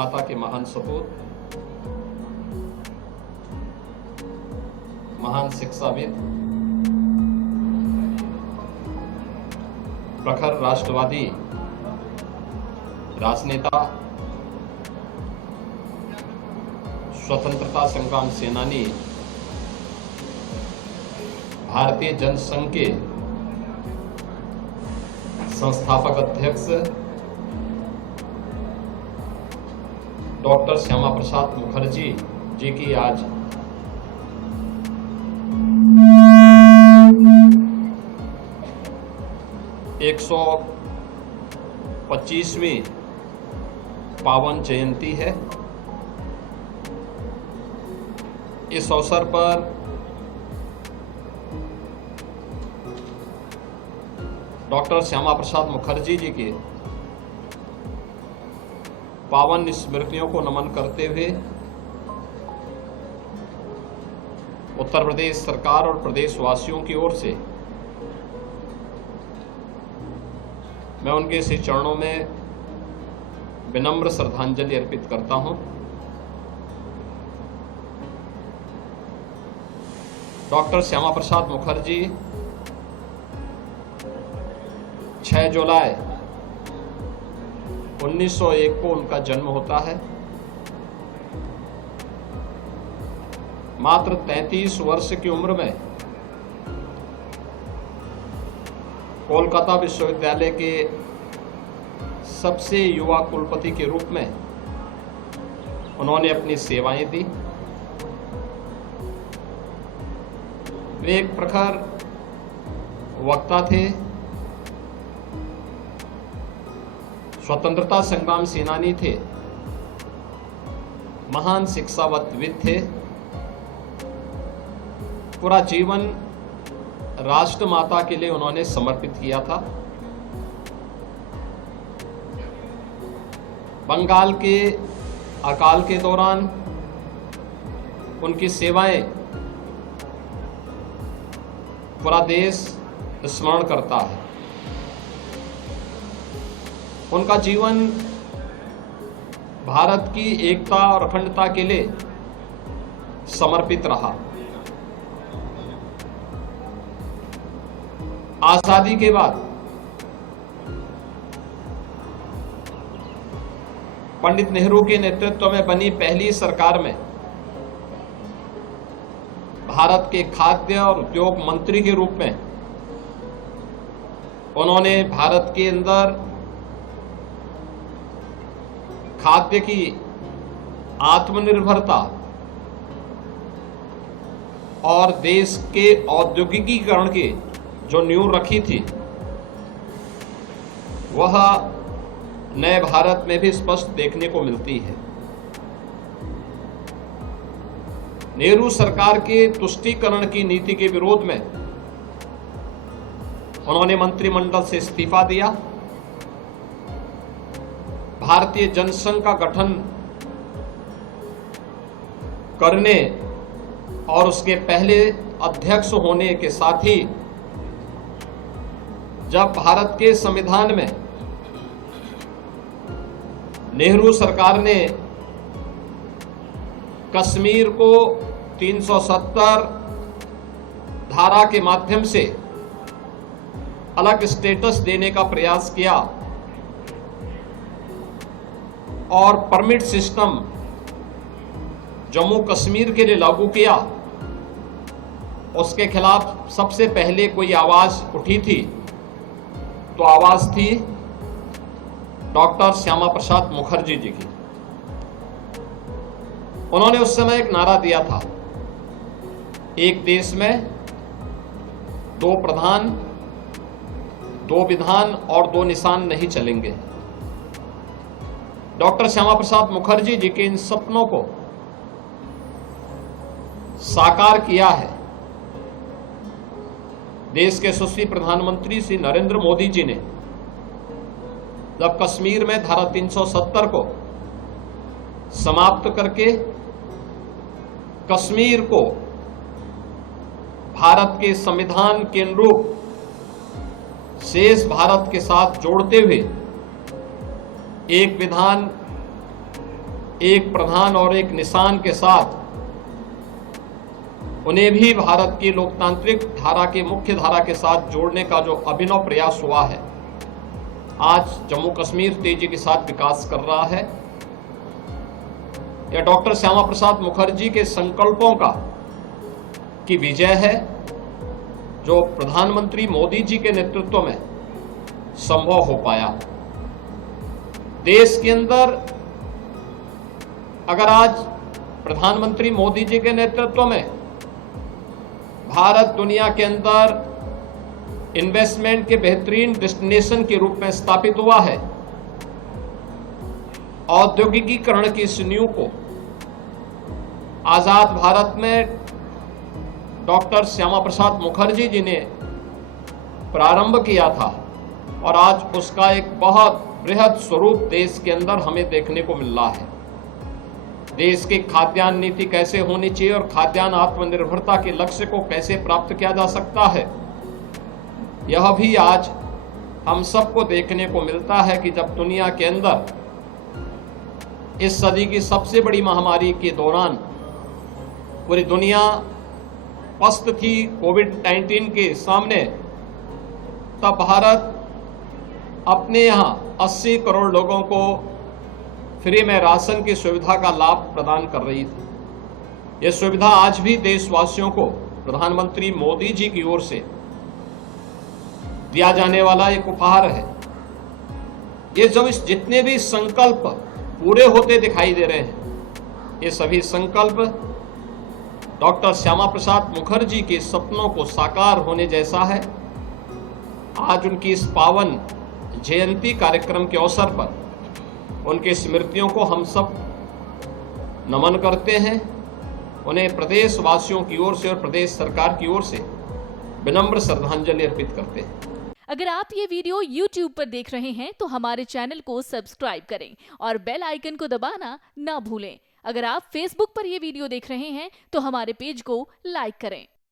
माता के महान सपूत, महान शिक्षाविद, प्रखर राष्ट्रवादी राजनेता, स्वतंत्रता संग्राम सेनानी, भारतीय जनसंघ के संस्थापक अध्यक्ष डॉक्टर श्यामा प्रसाद मुखर्जी जी की आज 125वीं पावन जयंती है। इस अवसर पर डॉक्टर श्यामा प्रसाद मुखर्जी जी के पावन स्मृतियों को नमन करते हुए उत्तर प्रदेश सरकार और प्रदेशवासियों की ओर से मैं उनके इस चरणों में विनम्र श्रद्धांजलि अर्पित करता हूं। डॉक्टर श्यामा प्रसाद मुखर्जी 6 जुलाई 1901 को उनका जन्म होता है। मात्र 33 वर्ष की उम्र में कोलकाता विश्वविद्यालय के सबसे युवा कुलपति के रूप में उन्होंने अपनी सेवाएं दी। वे एक प्रखर वक्ता थे, स्वतंत्रता संग्राम सेनानी थे, महान शिक्षाविद थे। पूरा जीवन राष्ट्र माता के लिए उन्होंने समर्पित किया था। बंगाल के अकाल के दौरान उनकी सेवाएं पूरा देश स्मरण करता है। उनका जीवन भारत की एकता और अखंडता के लिए समर्पित रहा। आजादी के बाद पंडित नेहरू के नेतृत्व में बनी पहली सरकार में भारत के खाद्य और उद्योग मंत्री के रूप में उन्होंने भारत के अंदर खाद्य की आत्मनिर्भरता और देश के औद्योगिकीकरण की जो नींव रखी थी, वह नए भारत में भी स्पष्ट देखने को मिलती है। नेहरू सरकार के तुष्टीकरण की नीति के विरोध में उन्होंने मंत्रिमंडल से इस्तीफा दिया। भारतीय जनसंघ का गठन करने और उसके पहले अध्यक्ष होने के साथ ही जब भारत के संविधान में नेहरू सरकार ने कश्मीर को 370 धारा के माध्यम से अलग स्टेटस देने का प्रयास किया और परमिट सिस्टम जम्मू कश्मीर के लिए लागू किया, उसके खिलाफ सबसे पहले कोई आवाज उठी थी तो आवाज थी डॉक्टर श्यामा प्रसाद मुखर्जी जी की। उन्होंने उस समय एक नारा दिया था, एक देश में 2 प्रधान, 2 विधान और 2 निशान नहीं चलेंगे। डॉक्टर श्यामा प्रसाद मुखर्जी जी के इन सपनों को साकार किया है देश के यशस्वी प्रधानमंत्री श्री नरेंद्र मोदी जी ने, जब कश्मीर में धारा 370 को समाप्त करके कश्मीर को भारत के संविधान के अनुरूप शेष भारत के साथ जोड़ते हुए एक विधान एक प्रधान और एक निशान के साथ उन्हें भी भारत की लोकतांत्रिक धारा की मुख्य धारा के साथ जोड़ने का जो अभिनव प्रयास हुआ है, आज जम्मू कश्मीर तेजी के साथ विकास कर रहा है। यह डॉक्टर श्यामा प्रसाद मुखर्जी के संकल्पों की विजय है, जो प्रधानमंत्री मोदी जी के नेतृत्व में संभव हो पाया। देश के अंदर अगर आज प्रधानमंत्री मोदी जी के नेतृत्व में भारत दुनिया के अंदर इन्वेस्टमेंट के बेहतरीन डेस्टिनेशन के रूप में स्थापित हुआ है, औद्योगिकीकरण की इस नींव को आजाद भारत में डॉक्टर श्यामा प्रसाद मुखर्जी जी ने प्रारंभ किया था और आज उसका एक बहुत बृहद स्वरूप देश के अंदर हमें देखने को मिल रहा है। देश की खाद्यान्न नीति कैसे होनी चाहिए और खाद्यान्न आत्मनिर्भरता के लक्ष्य को कैसे प्राप्त किया जा सकता है, यह भी आज हम सबको देखने को मिलता है कि जब दुनिया के अंदर इस सदी की सबसे बड़ी महामारी के दौरान पूरी दुनिया पस्त थी कोविड-19 के सामने, तब भारत अपने यहाँ 80 करोड़ लोगों को फ्री में राशन की सुविधा का लाभ प्रदान कर रही थी। यह सुविधा आज भी देशवासियों को प्रधानमंत्री मोदी जी की ओर से दिया जाने वाला एक उपहार है। ये जब इस जितने भी संकल्प पूरे होते दिखाई दे रहे हैं, ये सभी संकल्प डॉक्टर श्यामा प्रसाद मुखर्जी के सपनों को साकार होने जैसा है। आज उनकी इस पावन जयंती कार्यक्रम के अवसर पर उनकी स्मृतियों को हम सब नमन करते हैं। उन्हें प्रदेश वासियों की ओर से और प्रदेश सरकार की ओर से विनम्र श्रद्धांजलि अर्पित करते हैं। अगर आप ये वीडियो YouTube पर देख रहे हैं तो हमारे चैनल को सब्सक्राइब करें और बेल आइकन को दबाना ना भूलें। अगर आप Facebook पर ये वीडियो देख रहे हैं तो हमारे पेज को लाइक करें।